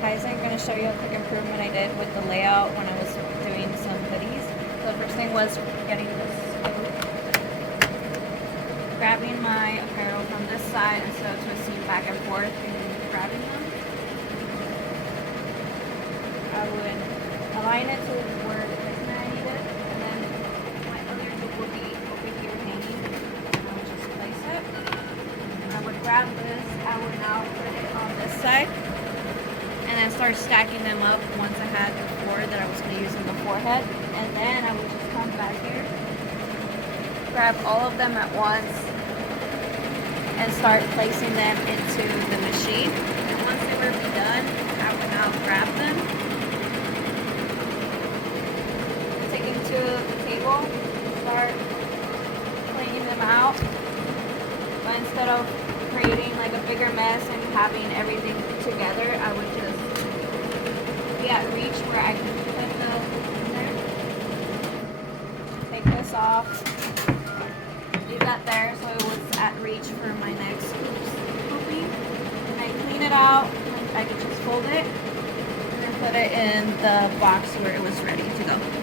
Kaizink. I'm going to show you a quick improvement I did with the layout when I was doing some hoodies. So the first thing was getting this scoop, grabbing my apparel from this side instead of twisting back and forth and grabbing them. I would align it to where the placement I needed, and then my other hook would be over here hanging, and I would just place it. And I would grab this, I would now put it on this side, and then start stacking them up once I had the four that I was going to use in the forehead. And then I would just come back here, grab all of them at once, and start placing them into the machine. And once they were done, I would now grab them, take them to the table, start cleaning them out. But instead of creating like a bigger mess and having everything together, I would just be at reach where I can put the in there. Take this off, leave that there so it was at reach for my next scooping. And I clean it out, I can just fold it and then put it in the box where it was ready to go.